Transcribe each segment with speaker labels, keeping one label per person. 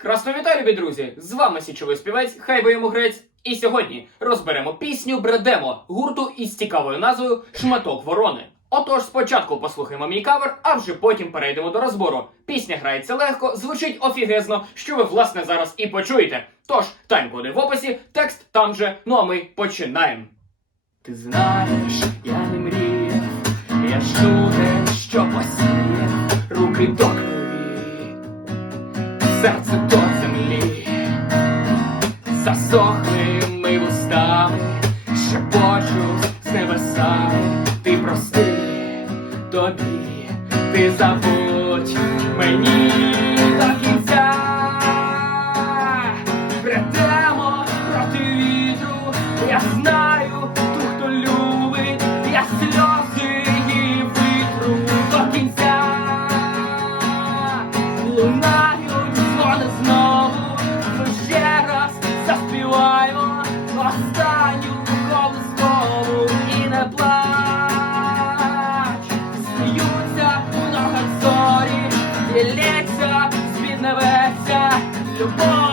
Speaker 1: Красно вітаю, любі друзі! З вами січовий співець, хай би грець. І сьогодні розберемо пісню Бредемо гурту із цікавою назвою Шматок ворони. Отож, спочатку послухаємо мій кавер, а вже потім перейдемо до розбору. Пісня грається легко, звучить офігезно, що ви власне зараз і почуєте. Тож, тайм-коди в описі, текст там же. Ну а ми починаємо. Ти знаєш, я не мріяв, я жду те, що посіяв, руки до серце до землі, засохлими вустами, шепочу з небесами, ти прости тобі, ти забудь мені goodbye.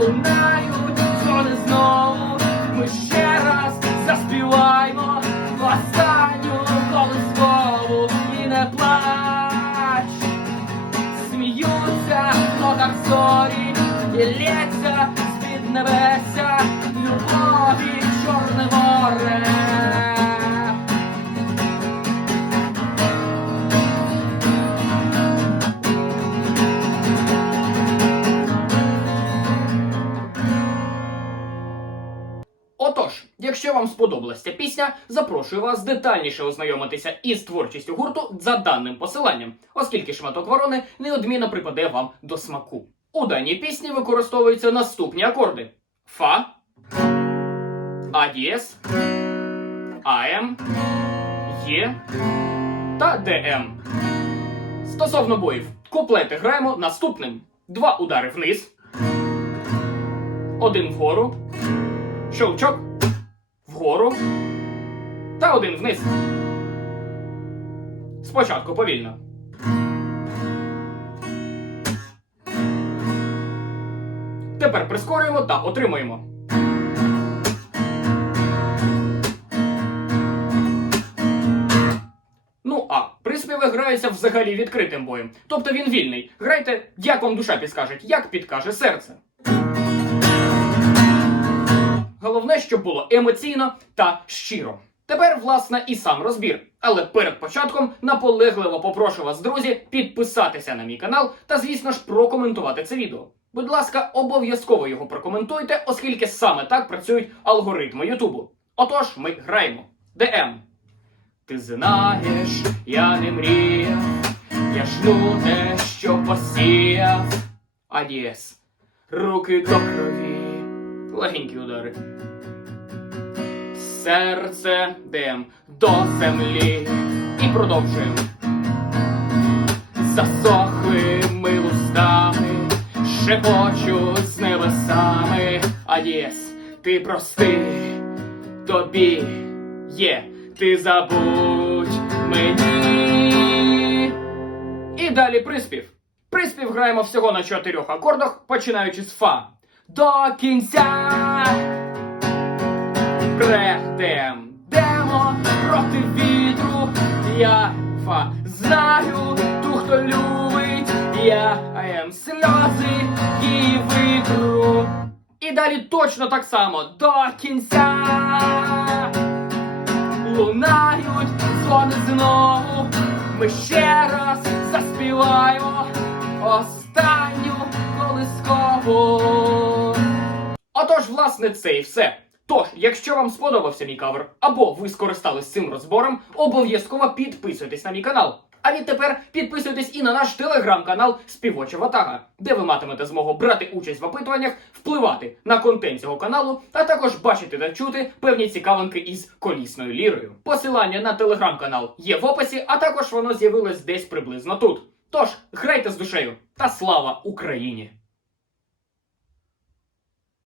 Speaker 1: Лунають дзвони знову, ми ще раз заспіваємо останню колискову і не плач. Сміються в ногах зорі, і лється з-під небеся, любові чорне море. Отож, якщо вам сподобалася ця пісня, запрошую вас детальніше ознайомитися із творчістю гурту за даним посиланням, оскільки шматок ворони неодмінно припаде вам до смаку. У даній пісні використовуються наступні акорди: Фа, А АМ, Є та ДМ. Стосовно боїв, куплети граємо наступним: два удари вниз, один вгору. Щелчок вгору та один вниз. Спочатку повільно. Тепер прискорюємо та отримуємо. Ну а приспіви граються взагалі відкритим боєм. Тобто він вільний. Грайте, як вам душа підскаже, як підкаже серце. Головне, щоб було емоційно та щиро. Тепер, власне, і сам розбір. Але перед початком наполегливо попрошу вас, друзі, підписатися на мій канал та, звісно ж, прокоментувати це відео. Будь ласка, обов'язково його прокоментуйте, оскільки саме так працюють алгоритми Ютубу. Отож, ми граємо. ДМ. Ти знаєш, я не мріяв, я жду те, що посіяв. Адієс. Руки до крові. Легенькі удари. Серце дем до землі. І продовжуємо. Засохли ми устами, шепочуть з небесами. Адієс, ти прости, тобі є, ти забудь мені. І далі приспів. Приспів граємо всього на чотирьох акордах, починаючи з Фа. До кінця. Бредем, демо проти вітру. Я фа знаю, ту, хто любить, я ем сльози і витру. І далі точно так само до кінця. Лунають дзвони знову, ми ще раз заспіваємо останню Отож, власне, це і все. Тож, якщо вам сподобався мій кавер, або ви скористались цим розбором, обов'язково підписуйтесь на мій канал. А відтепер підписуйтесь і на наш телеграм-канал Співоча Ватага, де ви матимете змогу брати участь в опитуваннях, впливати на контент цього каналу, а також бачити та чути певні цікавинки із колісною лірою. Посилання на телеграм-канал є в описі, а також воно з'явилось десь приблизно тут. Тож, грайте з душею та слава Україні!